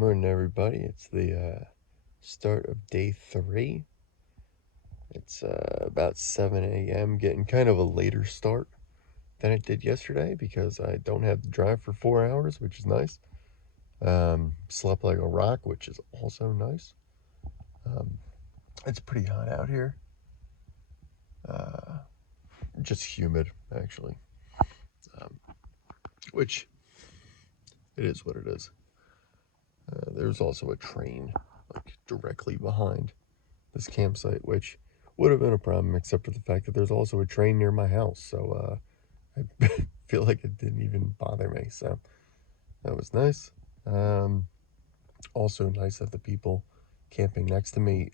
Morning, everybody. It's the start of day 3. It's about 7 a.m., getting kind of a later start than it did yesterday because I don't have to drive for 4 hours, which is nice. Slept like a rock, which is also nice. It's pretty hot out here. Just humid, actually. Which, it is what it is. There's also a train, like, directly behind this campsite, which would have been a problem except for the fact that there's also a train near my house. So I feel like it didn't even bother me. So that was nice. Also nice that the people camping next to me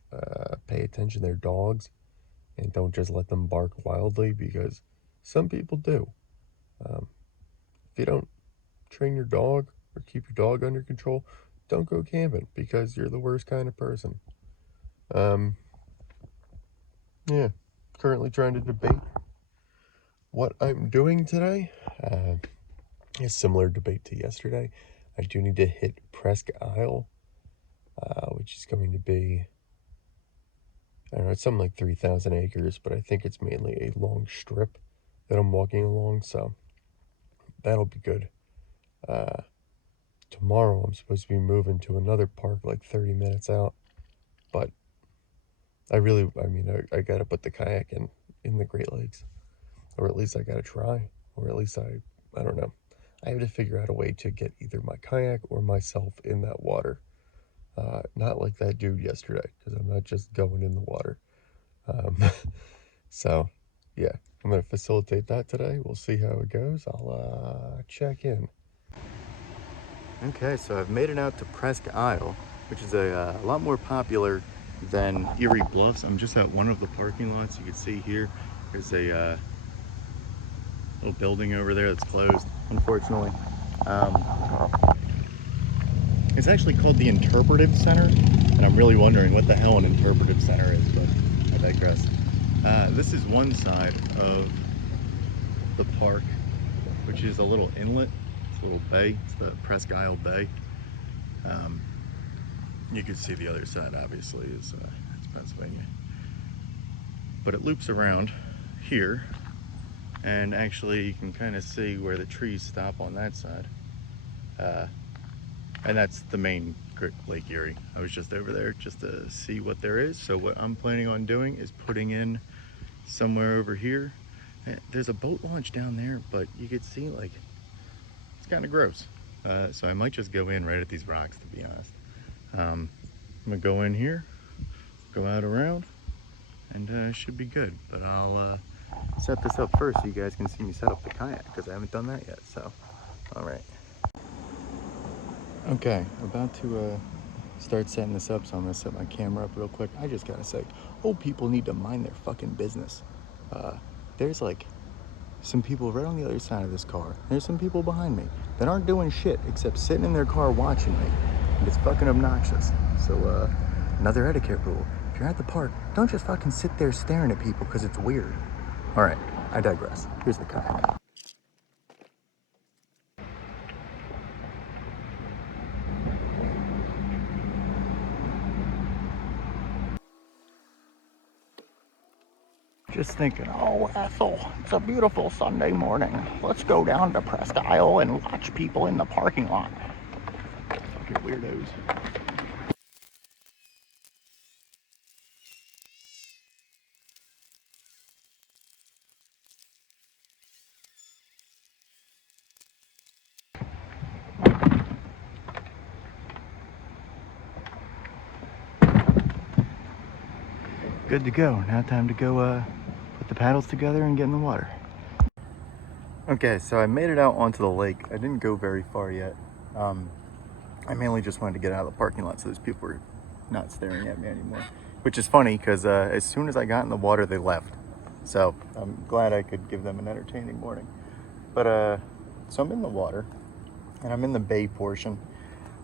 pay attention to their dogs and don't just let them bark wildly, because some people do. If you don't train your dog or keep your dog under control, don't go camping, because you're the worst kind of person. Yeah, currently trying to debate what I'm doing today. A similar debate to yesterday. I do need to hit Presque, which is going to be, I don't know, it's something like 3,000 acres, but I think it's mainly a long strip that I'm walking along, so that'll be good. Tomorrow I'm supposed to be moving to another park like 30 minutes out, but I gotta put the kayak in the Great Lakes, or at least I gotta try, or at least I don't know. I have to figure out a way to get either my kayak or myself in that water. Not like that dude yesterday, because I'm not just going in the water. Um, so, yeah, I'm going to facilitate that today. We'll see how it goes. I'll check in. Okay, so I've made it out to Presque Isle, which is a lot more popular than Erie Bluffs. I'm just at one of the parking lots. You can see here, there's a little building over there that's closed, unfortunately. It's actually called the Interpretive Center, and I'm really wondering what the hell an interpretive center is, but I digress. This is one side of the park, which is a little inlet. It's a little bay. It's the Presque Isle Bay. You can see the other side, obviously, is it's Pennsylvania. But it loops around here, and actually you can kind of see where the trees stop on that side. And that's the main Lake Erie. I was just over there just to see what there is. So what I'm planning on doing is putting in somewhere over here. There's a boat launch down there, but you could see, like, it's kind of gross. So I might just go in right at these rocks, to be honest. I'm gonna go in here, go out around, and it should be good. But I'll set this up first so you guys can see me set up the kayak, because I haven't done that yet. So, all right. Okay, about to start setting this up, so I'm gonna set my camera up real quick. I just gotta say, old people need to mind their fucking business. There's like some people right on the other side of this car. There's some people behind me that aren't doing shit except sitting in their car watching me, and it's fucking obnoxious. So another etiquette rule: if you're at the park, don't just fucking sit there staring at people because it's weird. All right, I digress. Here's the kayak. Just thinking, oh, Ethel, it's a beautiful Sunday morning. Let's go down to Presque Isle and watch people in the parking lot. Fucking weirdos. Good to go. Now time to go put the paddles together and get in the water. Okay, so I made it out onto the lake. I didn't go very far yet. I mainly just wanted to get out of the parking lot so those people were not staring at me anymore. Which is funny, because as soon as I got in the water, they left. So I'm glad I could give them an entertaining morning. But so I'm in the water, and I'm in the bay portion.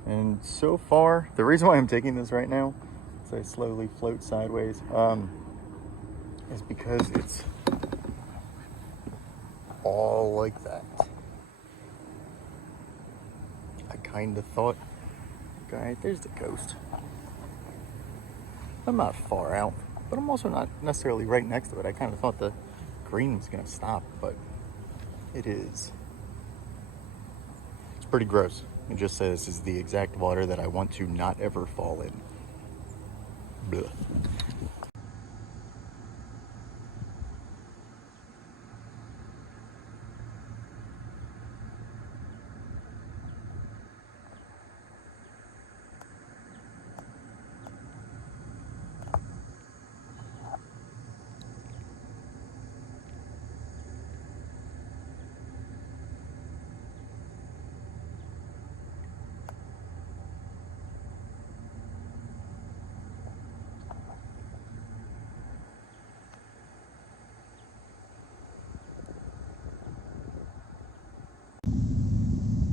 And so far, the reason why I'm taking this right now, as I slowly float sideways, is because it's all like that. I kind of thought Alright, there's the coast. I'm not far out, but I'm also not necessarily right next to it. I kind of thought the green was gonna stop, but it is. It's pretty gross. It just says this is the exact water that I want to not ever fall in. Blech.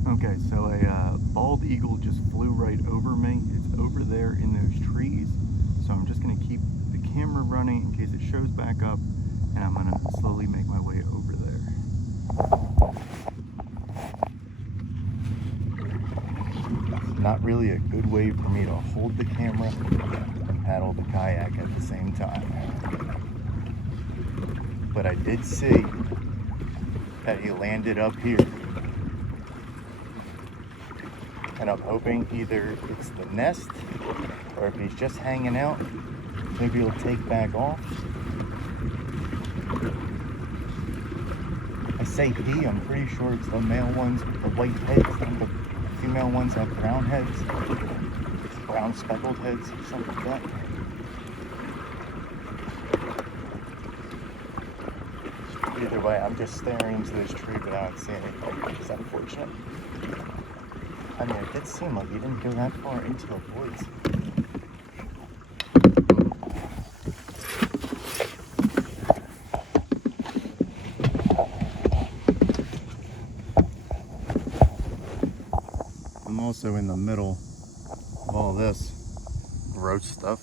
Okay, so a bald eagle just flew right over me. It's over there in those trees. So I'm just gonna keep the camera running in case it shows back up, and I'm gonna slowly make my way over there. It's not really a good way for me to hold the camera and paddle the kayak at the same time. But I did see that he landed up here. And I'm hoping either it's the nest, or if he's just hanging out, maybe he'll take back off. I say he, I'm pretty sure it's the male ones with the white heads, and the female ones have brown heads. It's brown speckled heads, or something like that. Either way, I'm just staring into this tree, but I don't see anything. It's unfortunate. I mean, it did seem like he didn't go that far into the woods. I'm also in the middle of all this gross stuff.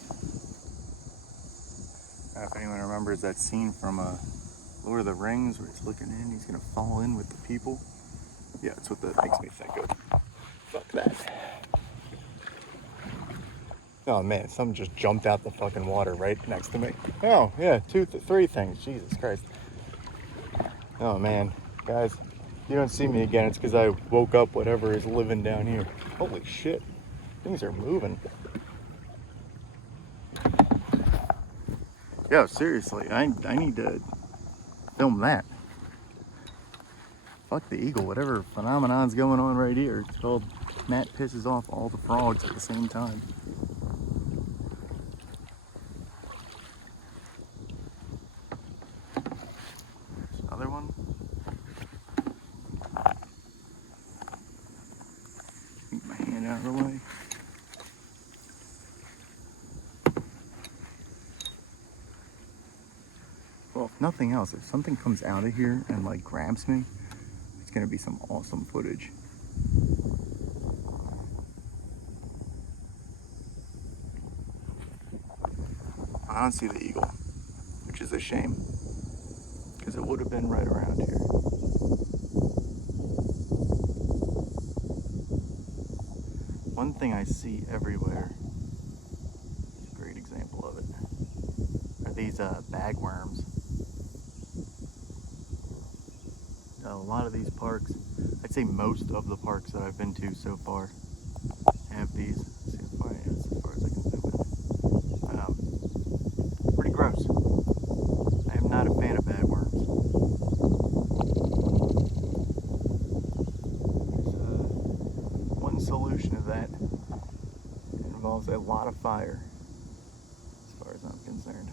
I don't know if anyone remembers that scene from Lord of the Rings where he's looking in, he's gonna fall in with the people. Yeah, that's what that makes me think of. Fuck that. Oh man, something just jumped out the fucking water right next to me. Oh yeah, three things. Jesus Christ. Oh man, guys, if you don't see me again, it's because I woke up whatever is living down here. Holy shit, things are moving. Yo, seriously, I need to film that. Fuck the eagle, whatever phenomenon's going on right here. It's called Matt pisses off all the frogs at the same time. There's another one. Keep my hand out of the way. Well, if nothing else, if something comes out of here and like grabs me, it's gonna be some awesome footage. I don't see the eagle, which is a shame, because it would have been right around here. One thing I see everywhere, a great example of it, are these bagworms. A lot of these parks, I'd say most of the parks that I've been to so far, have these. See how far, yeah, as far as I can zoom in. Pretty gross. I am not a fan of bagworms. There's one solution to that. It involves a lot of fire, as far as I'm concerned.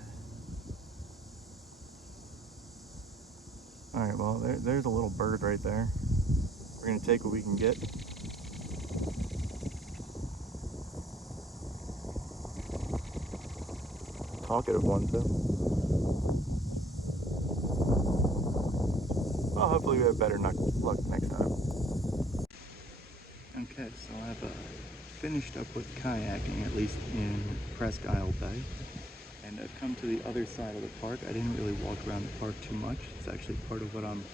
Alright, well, there's a little bird right there. We're going to take what we can get. Talkative one, too. Well, hopefully we have better luck next time. Okay, so I've finished up with kayaking, at least in Presque Bay. And I've come to the other side of the park. I didn't really walk around the park too much. It's actually part of what I'm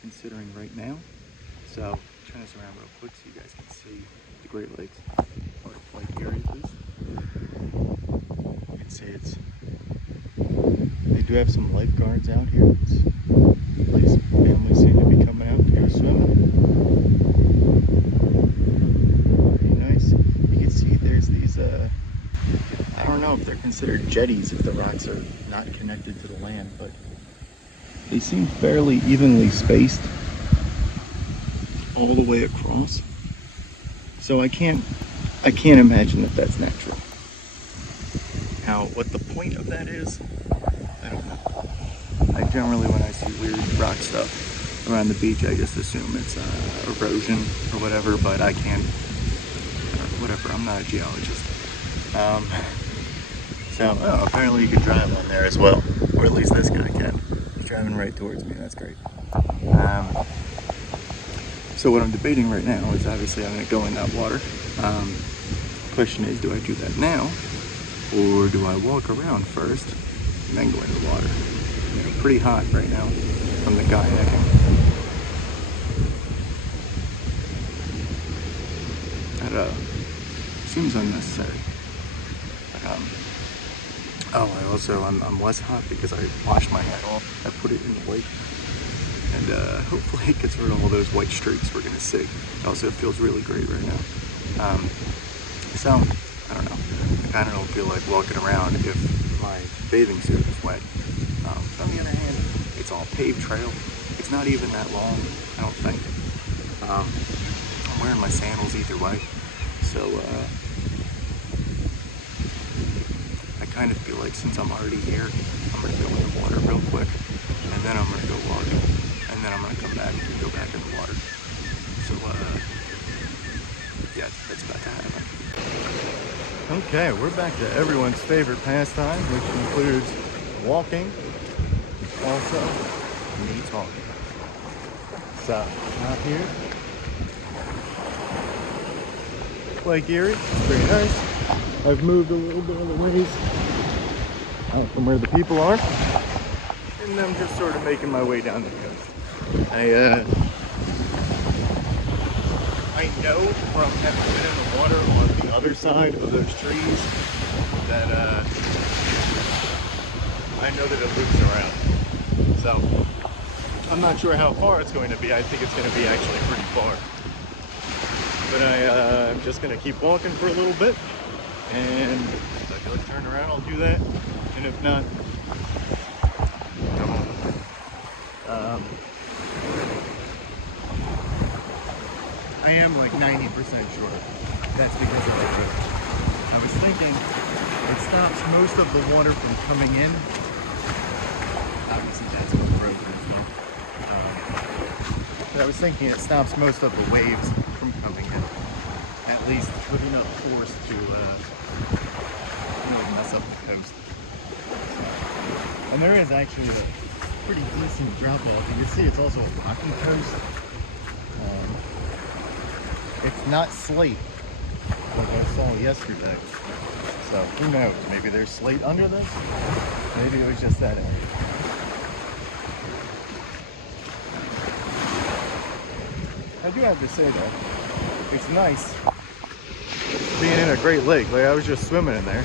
considering right now. So I'll turn this around real quick so you guys can see the Great Lakes. Erie at least. You can see they do have some lifeguards out here. At least families seem to be coming out to go swimming. Very nice. You can see there's these, I don't know if they're considered jetties if the rocks are not connected to the land, but they seem fairly evenly spaced all the way across. So I can't imagine that that's natural. Now, what the point of that is, I don't know. I generally, when I see weird rock stuff around the beach, I just assume it's erosion or whatever, but I can't, whatever, I'm not a geologist. So, apparently you can drive on there as well, or at least this guy can. He's driving right towards me, that's great. So what I'm debating right now is obviously I'm going to go in that water. Question is, do I do that now, or do I walk around first and then go in the water? You know, pretty hot right now from the kayaking. That seems unnecessary. I'm less hot because I washed my hat off. I put it in the lake, and hopefully it gets rid of all those white streaks we're gonna see. It also feels really great right now. So I don't know. I kind of don't feel like walking around if my bathing suit is wet. On the other hand, it's all paved trail. It's not even that long, I don't think. I'm wearing my sandals either way, so I kind of feel like since I'm already here, I'm gonna go in the water real quick, and then I'm gonna go walking, and then I'm gonna come back and go back in the water. So yeah, that's about to happen. Okay, we're back to everyone's favorite pastime, which includes walking, also me talking. So, out here, Lake Erie, it's pretty nice. I've moved a little bit of the ways out from where the people are, and I'm just sort of making my way down the coast. I know from having been in the water on the other side of those trees that I know that it loops around. So I'm not sure how far it's going to be. I think it's going to be actually pretty far. But I'm just going to keep walking for a little bit, and if I feel like turn around, I'll do that. And if not, come on. I am like 90% sure that's because of the road. I was thinking it stops most of the water from coming in. Obviously that's what the road is. But I was thinking it stops most of the waves from coming in. At least with enough force to really mess up the coast. And there is actually a pretty decent drop off. You can see it's also a rocky coast. It's not slate like I saw yesterday. So who knows? Maybe there's slate under this? Maybe it was just that area. I do have to say though, it's nice being in a great lake. Like I was just swimming in there.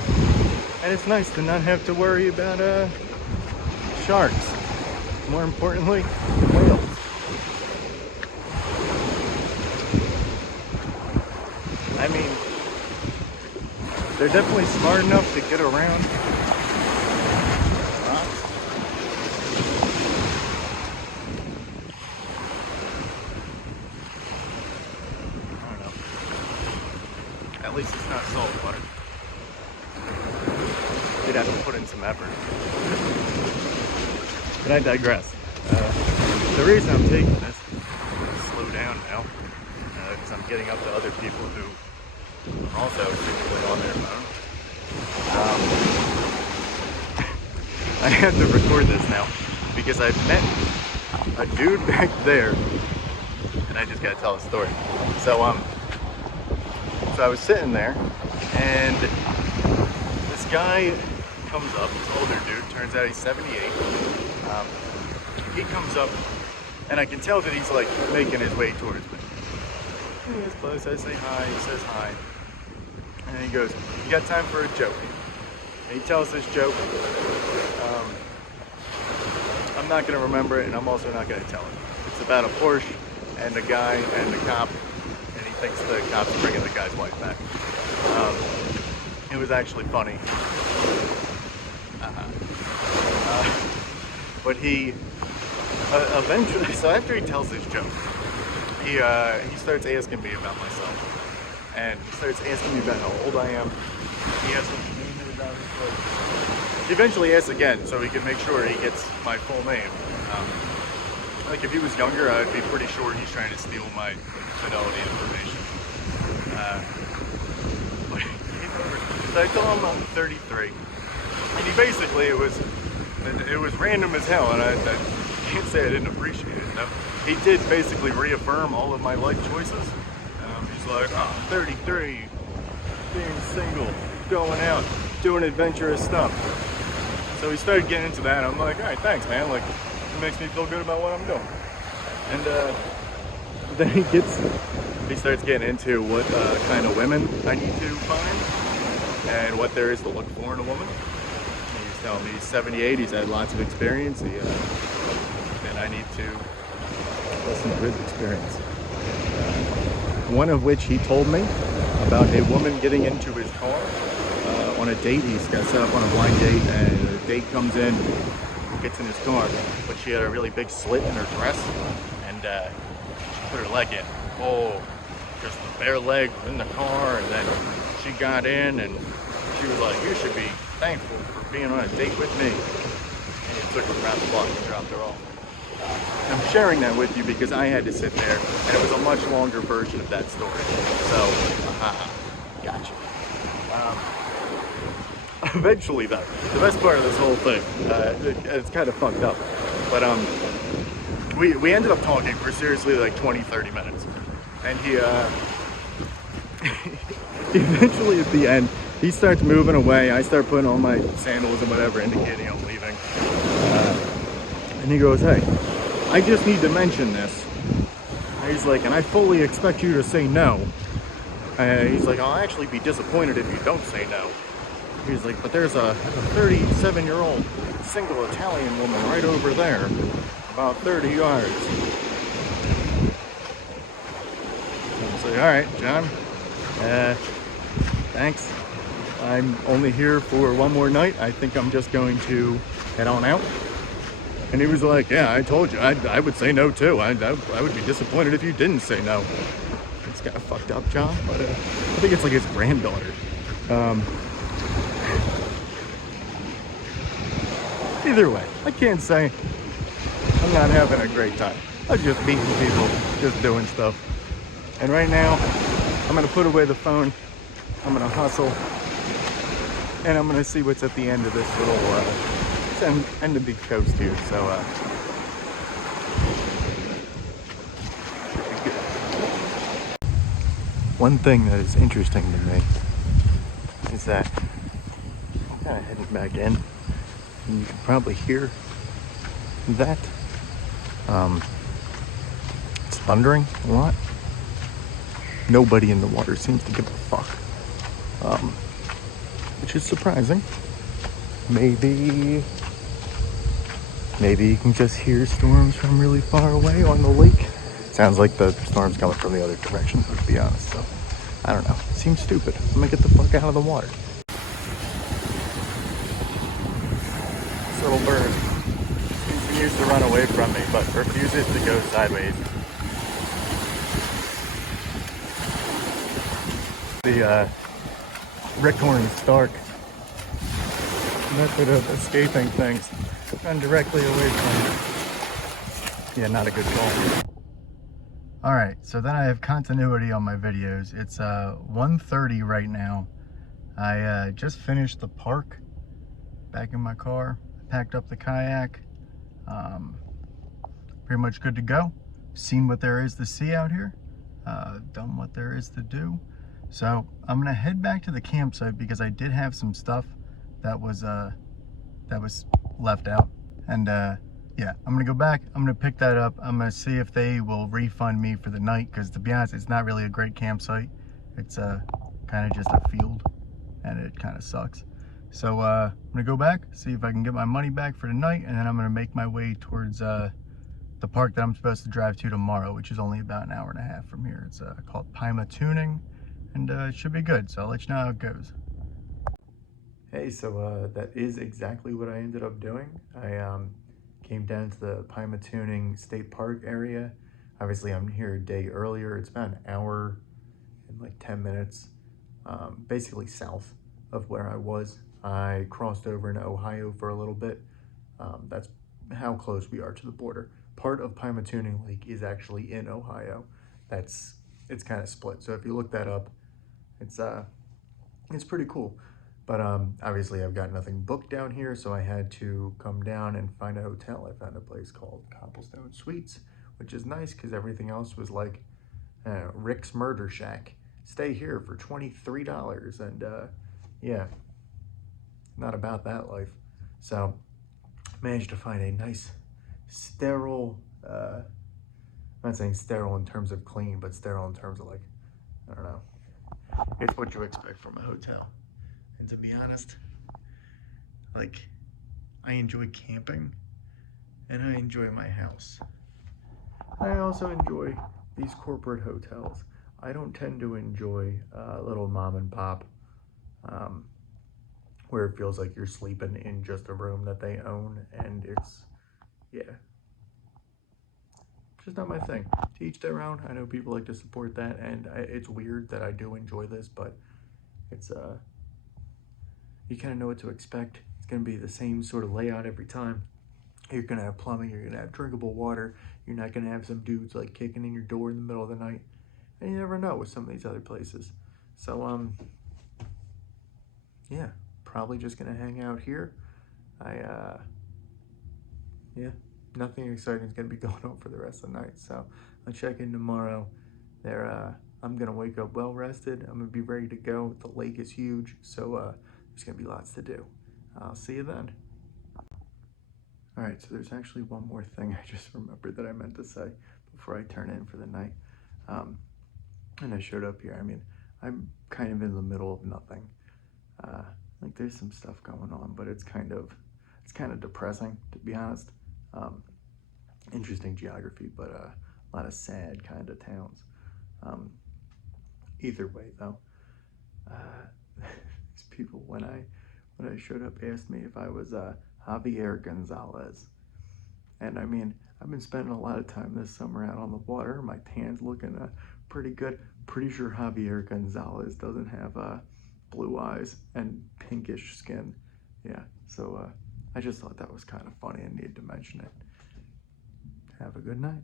And it's nice to not have to worry about sharks. More importantly, whales. I mean, they're definitely smart enough to get around. I don't know. At least it's not salt water. You'd have to put in some effort. But I digress. The reason I'm taking this is slow down now, because I'm getting up to other people who are also seemingly on their phone. I have to record this now because I've met a dude back there, and I just gotta tell the story. So I was sitting there, and this guy comes up. He's an older dude. Turns out he's 78. He comes up, and I can tell that he's like making his way towards me. He gets close. I say hi. He says hi. And he goes, "You got time for a joke?" And he tells this joke. I'm not going to remember it, and I'm also not going to tell it. It's about a Porsche and a guy and a cop, and he thinks the cop's bringing the guy's wife back. It was actually funny. But he eventually, so after he tells this joke, he starts asking me about myself, and he starts asking me about how old I am. He asks me about his place. He eventually asks again, so he can make sure he gets my full name. Like if he was younger, I'd be pretty sure he's trying to steal my fidelity information. So I told him I'm 33, and he basically it was random as hell, and I can't say I didn't appreciate it. No, he did basically reaffirm all of my life choices. He's like, "Oh, 33, being single, going out, doing adventurous stuff." So he started getting into that. I'm like, "All right, thanks, man. Like, it makes me feel good about what I'm doing." And then he starts getting into what kind of women I need to find and what there is to look for in a woman. And he's telling me he's 78, he's had lots of experience, and I need to listen to his experience. One of which he told me about a woman getting into his car on a date. He's got set up on a blind date, and the date comes in, gets in his car, but she had a really big slit in her dress, and she put her leg in. Oh, just the bare leg in the car, and then she got in, and she was like, "You should be thankful for being on a date with me." And he took her around the block and dropped her off. I'm sharing that with you because I had to sit there, and it was a much longer version of that story. So, gotcha. Eventually, though, the best part of this whole thing, it's kind of fucked up, but we ended up talking for seriously like 20-30 minutes, and he eventually at the end, he starts moving away. I start putting all my sandals and whatever, indicating I'm leaving, and he goes, "Hey, I just need to mention this." He's like, "And I fully expect you to say no." He's like, "I'll actually be disappointed if you don't say no." He's like, "But there's a 37-year-old single Italian woman right over there, about 30 yards. I was like, "All right, John, thanks. I'm only here for one more night. I think I'm just going to head on out." And he was like, "Yeah, I told you, I would say no too. I would be disappointed if you didn't say no." It's kind of fucked up, John, but I think it's like his granddaughter. Either way, I can't say I'm not having a great time. I'm just meeting people, just doing stuff. And right now, I'm gonna put away the phone, I'm gonna hustle, and I'm gonna see what's at the end of this little, end of the coast here, so, one thing that is interesting to me is that I'm kind of heading back in, and you can probably hear that. It's thundering a lot. Nobody in the water seems to give a fuck, which is surprising. Maybe you can just hear storms from really far away on the lake. Sounds like the storm's coming from the other direction, to be honest, so I don't know. Seems stupid. I'm gonna get the fuck out of the water. This little bird continues to run away from me, but refuses to go sideways. The Rickhorn Stark method of escaping things. Run directly away from it. Yeah, not a good call. Alright, so then I have continuity on my videos. It's 1:30 right now. I just finished the park back in my car. Packed up the kayak. Pretty much good to go. Seen what there is to see out here. Done what there is to do. So I'm gonna head back to the campsite because I did have some stuff that was left out, and yeah, I'm gonna go back, I'm gonna pick that up, I'm gonna see if they will refund me for the night, because to be honest, it's not really a great campsite. It's kind of just a field, and it kind of sucks. So I'm gonna go back, see if I can get my money back for tonight, and then I'm gonna make my way towards the park that I'm supposed to drive to tomorrow, which is only about an hour and a half from here. It's called Pima Tuning, and it should be good, so I'll let you know how it goes. Hey, so that is exactly what I ended up doing. I came down to the Pima Tuning State Park area. Obviously, I'm here a day earlier. It's about an hour and like 10 minutes, basically south of where I was. I crossed over into Ohio for a little bit. That's how close we are to the border. Part of Pima Tuning Lake is actually in Ohio. It's kind of split. So if you look that up, it's pretty cool. But obviously I've got nothing booked down here, so I had to come down and find a hotel. I found a place called Cobblestone Suites, which is nice because everything else was like Rick's Murder Shack. Stay here for $23, and yeah, not about that life. So managed to find a nice sterile, I'm not saying sterile in terms of clean, but sterile in terms of like, I don't know, it's what you expect from a hotel. And to be honest, like, I enjoy camping and I enjoy my house. I also enjoy these corporate hotels. I don't tend to enjoy little mom and pop where it feels like you're sleeping in just a room that they own, and it's, yeah, just not my thing. To each their own. I know people like to support that, and it's weird that I do enjoy this, but it's you kind of know what to expect. It's going to be the same sort of layout every time. You're going to have plumbing, you're going to have drinkable water, you're not going to have some dudes like kicking in your door in the middle of the night, and you never know with some of these other places. So yeah, probably just going to hang out here. Yeah, nothing exciting is going to be going on for the rest of the night. So I'll check in tomorrow. I'm going to wake up well rested. I'm going to be ready to go. The lake is huge, so there's going to be lots to do. I'll see you then. All right, so there's actually one more thing I just remembered that I meant to say before I turn in for the night. And I showed up here. I mean, I'm kind of in the middle of nothing. Like there's some stuff going on, but it's kind of depressing, to be honest. Interesting geography, but a lot of sad kind of towns. Either way, though, these people when I showed up asked me if I was Javier Gonzalez, and I mean I've been spending a lot of time this summer out on the water. My tan's looking pretty good. Pretty sure Javier Gonzalez doesn't have blue eyes and pinkish skin. Yeah, so I just thought that was kind of funny and needed to mention it. Have a good night.